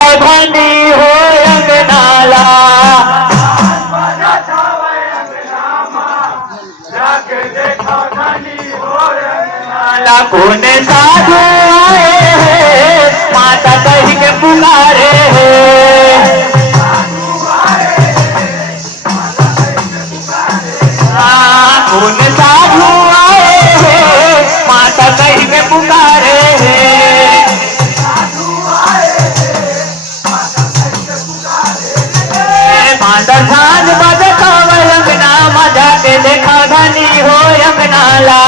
धनी हो अंगनाला कौन साधु आए हैं माता कही के पुकारे हैं कौन साधु आए हैं माता कही के पुकारे हैं माता सांझ बज कवल अंगना मजा के देखा धनी हो अंगनाला